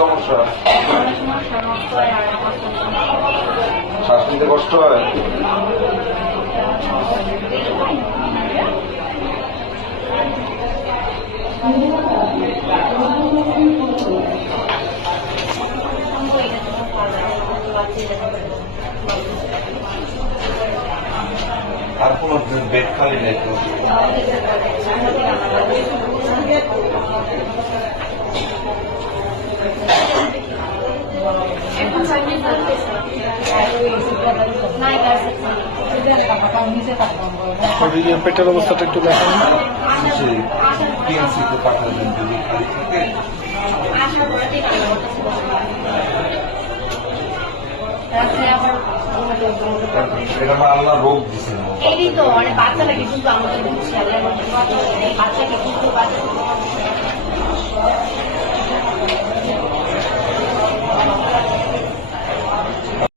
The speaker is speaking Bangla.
সমস্যা? শ্বাস নিতে কষ্ট হয়? আর কোনো বেড খালি নেই ঘুমাতে এটা আমার আল্লাহ রোগ এই তো মানে বাচ্চাটাকে কিন্তু আমাদের বাচ্চাকে কিন্তু বাচ্চা